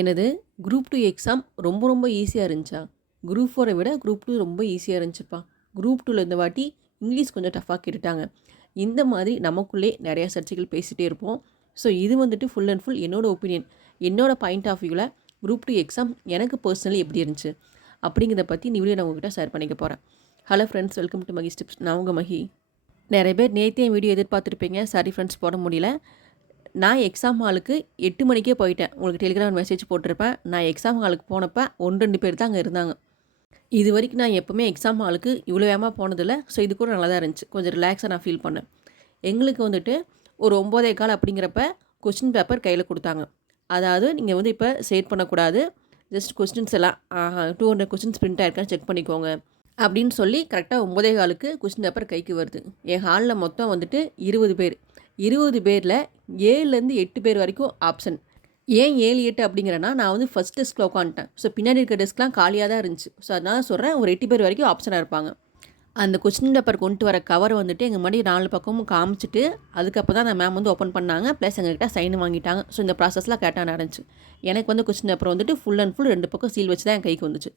எனது group 2 exam ரொம்ப ரொம்ப ஈஸியாக இருந்துச்சா? குரூப் 4 விட குரூப் 2 ரொம்ப ஈஸியாக இருந்துச்சுப்பா. குரூப் 2ல இந்த வாட்டி இங்கிலீஷ் கொஞ்சம் டஃப்பாக கேட்டுட்டாங்க. இந்த மாதிரி நமக்குள்ளே நிறையா சர்ச்சைகள் பேசிகிட்டே இருப்போம். ஸோ இது வந்துட்டு ஃபுல் அண்ட் ஃபுல் என்னோட ஒப்பீனியன். என்னோட பாயிண்ட் ஆஃப் வியூவில் குரூப் 2 எக்ஸாம் எனக்கு பர்சனலி எப்படி இருந்துச்சு அப்படிங்கிறத பற்றி இந்த வீடியோ நான் உங்ககிட்ட ஷேர் பண்ணிக்க போகிறேன். Hello friends, welcome to Mahi tips. நான் உங்கள் மஹி. நிறைய பேர் நேற்றே வீடியோ எதிர்பார்த்துருப்பீங்க. சாரி ஃப்ரெண்ட்ஸ், போட முடியல. நான் எக்ஸாம் ஹாலுக்கு 8 மணிக்கே போயிட்டேன். உங்களுக்கு டெலிகிராம் மெசேஜ் போட்டிருப்பேன். நான் எக்ஸாம் ஹாலுக்கு போனப்போ 1-2 பேர் தான் அங்கே இருந்தாங்க. இது வரைக்கும் நான் எப்போவுமே எக்ஸாம் ஹாலுக்கு இவ்வளோ வேகமாக போனதில்லை. ஸோ இது கூட நல்லா தான் இருந்துச்சு. கொஞ்சம் ரிலாக்ஸாக நான் ஃபீல் பண்ணேன். எங்களுக்கு வந்துட்டு ஒரு 9:15 அப்படிங்கிறப்ப கொஸ்டின் பேப்பர் கையில் கொடுத்தாங்க. அதாவது நீங்கள் வந்து இப்போ சேட் பண்ணக்கூடாது, ஜஸ்ட் கொஸ்டின்ஸ் எல்லாம் 200 கொஸ்டின்ஸ் பிரிண்ட் ஆயிருக்கான்னு செக் பண்ணிக்கோங்க அப்படின்னு சொல்லி கரெக்டாக 9:15க்கு கொஸ்டின் பேப்பர் கைக்கு வருது. என் ஹாலில் மொத்தம் வந்துட்டு 20 பேர். 20 பேரில் 7லேருந்து 8 பேர் வரைக்கும் ஆப்ஷன். ஏன் 7, 8 அப்படிங்கிறேன்னா, நான் வந்து ஃபஸ்ட் டெஸ்கில் உட்காந்துட்டேன். ஸோ பின்னாடி இருக்க டெஸ்க்லாம் காலியாக தான் இருந்துச்சு. ஸோ அதனால் சொல்கிறேன், ஒரு 8 பேர் வரைக்கும் ஆப்ஷனாக இருப்பாங்க. அந்த கொஸ்டின் பேப்பர் கொண்டு வர கவர் வந்துட்டு எங்கள் முன்னாடி 4 பக்கமும் காமிச்சிட்டு அதுக்கப்புறம் தான் அந்த மேம் வந்து ஓப்பன் பண்ணாங்க. ப்ளஸ் எங்ககிட்ட சைன் வாங்கிட்டாங்க. ஸோ இந்த ப்ராசஸ்லாம் கரெக்டாக நடந்துச்சு. எனக்கு வந்து கொஸ்டின் பேப்பர் வந்துட்டு ஃபுல் அண்ட் ஃபுல் 2 பக்கம் சீல் வச்சு தான் என் கைக்கு வந்துச்சு.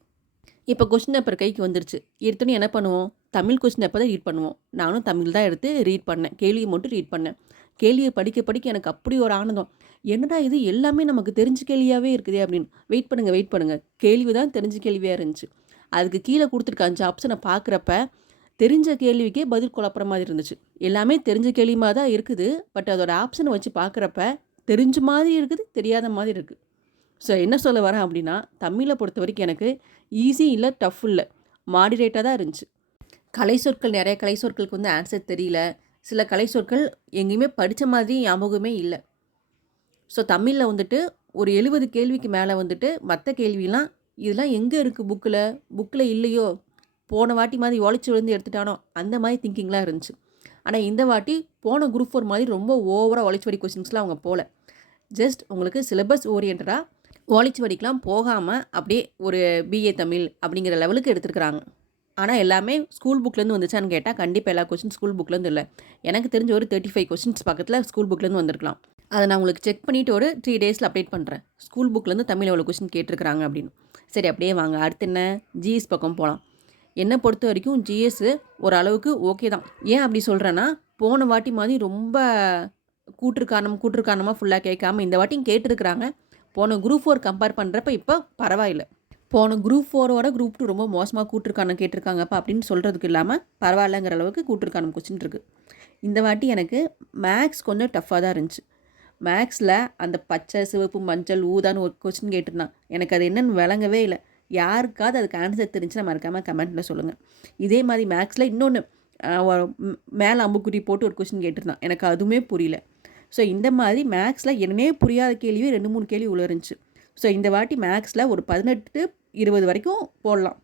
இப்போ கொஸ்டின் பேப்பர் கைக்கு வந்துருச்சு. எடுத்தோன்னே என்ன பண்ணுவோம்? தமிழ் கொஸ்டின் பேப்பர் தான் ரீட் பண்ணுவோம். நானும் தமிழ் தான் எடுத்து ரீட் பண்ணேன். கேள்வியை மட்டும் ரீட் பண்ணேன். கேள்வியை படிக்க படிக்க எனக்கு அப்படி ஒரு ஆனந்தம். என்னடா இது எல்லாமே நமக்கு தெரிஞ்ச கேள்வியாகவே இருக்குதே அப்படின்னு. வெயிட் பண்ணுங்கள். கேள்வி தான் தெரிஞ்ச கேள்வியாக இருந்துச்சு. அதுக்கு கீழே கொடுத்துருக்க 5 ஆப்ஷனை பார்க்குறப்ப தெரிஞ்ச கேள்விக்கே பதில் குழப்புற மாதிரி இருந்துச்சு. எல்லாமே தெரிஞ்ச கேள்விமாக தான் இருக்குது. பட் அதோட ஆப்ஷனை வச்சு பார்க்குறப்ப தெரிஞ்ச மாதிரி இருக்குது, தெரியாத மாதிரி இருக்குது. ஸோ என்ன சொல்ல வரேன் அப்படின்னா, தமிழை பொறுத்த வரைக்கும் எனக்கு ஈஸி இல்லை, டஃப் இல்லை, மாடிரேட்டாக தான் இருந்துச்சு. கலை சொற்கள், நிறைய கலை சொற்களுக்கு வந்து ஆன்சர் தெரியல. சில கலை சொற்கள் எங்கேயுமே படித்த மாதிரி ஞாபகமே இல்லை. ஸோ தமிழில் வந்துட்டு ஒரு 70 கேள்விக்கு மேலே வந்துட்டு மற்ற கேள்விலாம் இதெல்லாம் எங்கே இருக்குது புக்கில் இல்லையோ, போன வாட்டி மாதிரி ஒழிச்சு விழுந்து எடுத்துட்டானோ அந்த மாதிரி திங்கிங்லாம் இருந்துச்சு. ஆனால் இந்த வாட்டி போன குரூப் 4 மாதிரி ரொம்ப ஓவராக ஒழிச்சுவடி கொஸ்டின்ஸ்லாம் அவங்க போகல. ஜஸ்ட் உங்களுக்கு சிலபஸ் ஓரியன்டாக ஓலைச்சுவடிக்கெலாம் போகாமல் அப்படியே ஒரு பிஏ தமிழ் அப்படிங்கிற லெவலுக்கு எடுத்துருக்குறாங்க. ஆனால் எல்லாமே ஸ்கூல் புக்லேருந்து வந்துச்சான்னு கேட்டால் கண்டிப்பாக எல்லா கொஸ்டின் ஸ்கூல் புக்லேருந்து இல்லை. எனக்கு தெரிஞ்ச ஒரு 35 கொஸ்டின்ஸ் பக்கத்தில் ஸ்கூல் புக்லேருந்து வந்திருக்கலாம். அதை நான் உங்களுக்கு செக் பண்ணிவிட்டு ஒரு 3 டேஸில் அப்டேட் பண்ணுறேன். ஸ்கூல் புக்லேருந்து தமிழ் எவ்வளோ கொஸ்டின் கேட்டிருக்கிறாங்க அப்படின்னு. சரி, அப்படியே வாங்க. அடுத்து என்ன, ஜிஎஸ் பக்கம் போகலாம். என்னை பொறுத்த வரைக்கும் ஜிஎஸ் ஓரளவுக்கு ஓகே தான். ஏன் அப்படி சொல்கிறேன்னா, போன வாட்டி மாதிரி ரொம்ப கூற்றுக்காரணமாக ஃபுல்லாக கேட்காம இந்த வாட்டியும் கேட்டிருக்கிறாங்க. போன குரூப் 4 கம்பேர் பண்ணுறப்ப இப்போ பரவாயில்ல. போன குரூப் 4ஓட குரூப் 2 ரொம்ப மோசமாக கூற்றுக்காரணம் கேட்டிருக்காங்கப்பா அப்படின்னு சொல்கிறதுக்கு இல்லாமல் பரவாயில்லங்கிற அளவுக்கு கூற்றுக்காரணம் கொஸ்டின் இருக்குது. இந்த வாட்டி எனக்கு மேக்ஸ் கொஞ்சம் டஃப்பாக தான் இருந்துச்சு. மேக்ஸில் அந்த பச்சை, சிவப்பு, மஞ்சள், ஊதான்னு ஒரு கொஸ்டின் கேட்டிருந்தான். எனக்கு அது என்னென்னு விளங்கவே இல்லை. யாருக்காவது அதுக்கு ஆன்சர் தெரிஞ்சுன்னா மறக்காமல் கமெண்ட்டில் சொல்லுங்கள். இதே மாதிரி மேக்ஸில் இன்னொன்று மேலே அம்புக்குறி போட்டு ஒரு கொஸ்டின் கேட்டிருந்தான். எனக்கு அதுவுமே புரியல. ஸோ இந்த மாதிரி மேக்ஸில் என்னன்னே புரியாத கேள்வி 2-3 கேள்வி உள்ள இருந்துச்சு. ஸோ இந்த வாட்டி மேக்ஸில் ஒரு 18-20 வரைக்கும் போடலாம்.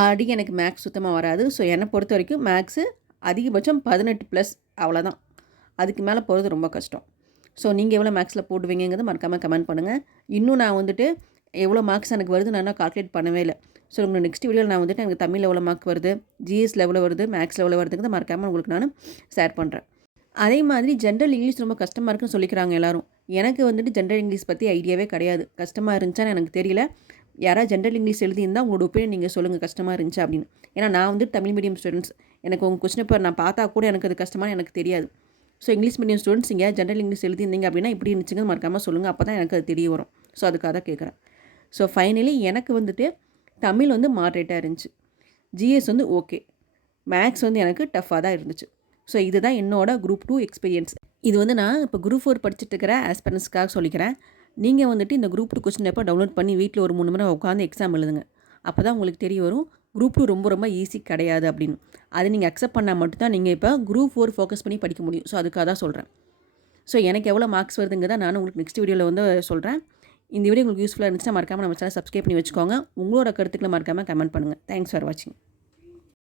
ஆல்ரெடி எனக்கு மேக்ஸ் சுத்தமாக வராது. ஸோ என்னை பொறுத்த வரைக்கும் மேக்ஸு அதிகபட்சம் 18+ அவ்வளோதான். அதுக்கு மேலே போகிறது ரொம்ப கஷ்டம். ஸோ நீங்கள் எவ்வளோ மேக்ஸில் போடுவீங்கிறத மறக்காமல் கமெண்ட் பண்ணுங்கள். இன்னும் நான் வந்துட்டு எவ்வளோ மார்க்ஸ் எனக்கு வருது நான் கால்குலேட் பண்ணவே இல்லை. ஸோ உங்களுக்கு நெக்ஸ்ட் வீடியோவில் நான் வந்துட்டு எனக்கு தமிழில் எவ்வளோ மார்க் வருது, ஜிஎஸ்ல எவ்வளோ வருது, மேக்ஸில் எவ்வளோ வருதுங்கிறத மறக்காமல் உங்களுக்கு நான் ஷேர் பண்ணுறேன். அதே மாதிரி ஜென்ரல் இங்கிலீஷ் ரொம்ப கஷ்டமாக இருக்குன்னு சொல்லிக்கிறாங்க எல்லோரும். எனக்கு வந்துட்டு ஜென்ரல் இங்கிலீஷ் பற்றி ஐடியாவே கிடையாது. கஷ்டமாக இருந்துச்சான்னு எனக்கு தெரியல. யாராவது ஜென்ரல் இங்கிலீஷ் எழுதியிருந்தால் உங்களோட ஒப்பீனியன் நீங்கள் சொல்லுங்கள் கஷ்டமாக இருந்துச்சு அப்படின்னு. ஏன்னா நான் வந்துட்டு தமிழ் மீடியம் ஸ்டூடெண்ட்ஸ். எனக்கு உங்கள் கொஸ்டின் பேப்பர் நான் பார்த்தா கூட எனக்கு அது கஷ்டமாக எனக்கு தெரியாது. ஸோ இங்கிலீஷ் மீடியம் ஸ்டூடெண்ட்ஸ் இங்கே ஜென்ரல் இங்கிலீஷ் எழுதியிருந்தீங்க அப்படின்னா இப்படி இருந்துச்சுங்க மறக்காமல் சொல்லுங்கள். அப்போ தான் எனக்கு அது தெரிய வரும். ஸோ அதுக்காக தான் கேட்குறேன். ஸோ ஃபைனலி எனக்கு வந்துட்டு தமிழ் வந்து மாட்ரேட்டாக இருந்துச்சு. ஜிஎஸ் வந்து ஓகே. மேக்ஸ் வந்து எனக்கு டஃப்பாக தான் இருந்துச்சு. ஸோ இதுதான் என்னோட குரூப் 2 எக்ஸ்பீரியன்ஸ். இது வந்து நான் இப்போ குரூப் 4 படிச்சுட்டு இருக்கிற ஆஸ்பிரன்ஸ்க்காக சொல்லிக்கிறேன். நீங்கள் வந்துட்டு இந்த குரூப் 2 கொஸ்டின் பேப்பர் டவுன்லோட் பண்ணி வீட்டில் ஒரு 3 மணி நேரம் உட்காந்து எக்ஸாம் எழுதுங்க. அப்போ தான் உங்களுக்கு தெரிய வரும் குரூப் 2 ரொம்ப ரொம்ப ஈஸி கிடையாது அப்படின்னு. அதை நீங்கள் அக்செப்ட் பண்ணால் மட்டும்தான் நீங்கள் இப்போ குரூப் 4 ஃபோக்கஸ் பண்ணி படிக்க முடியும். ஸோ அதுக்காக தான் சொல்கிறேன். ஸோ எனக்கு எவ்வளோ மார்க்ஸ் வருதுங்கிறத நான் உங்களுக்கு நெக்ஸ்ட் வீடியோவில் வந்து சொல்கிறேன். இந்த வீடியோ உங்களுக்கு யூஸ்ஃபுல்லாக இருந்துச்சுன்னா மறக்காமல் நம்ம சேனல் சப்ஸ்கிரைப் பண்ணி வச்சுக்கோங்க. உங்களோட கருத்துக்களை மறக்காமல் கமெண்ட் பண்ணுங்கள். தேங்க்ஸ் ஃபார் வாட்சிங்.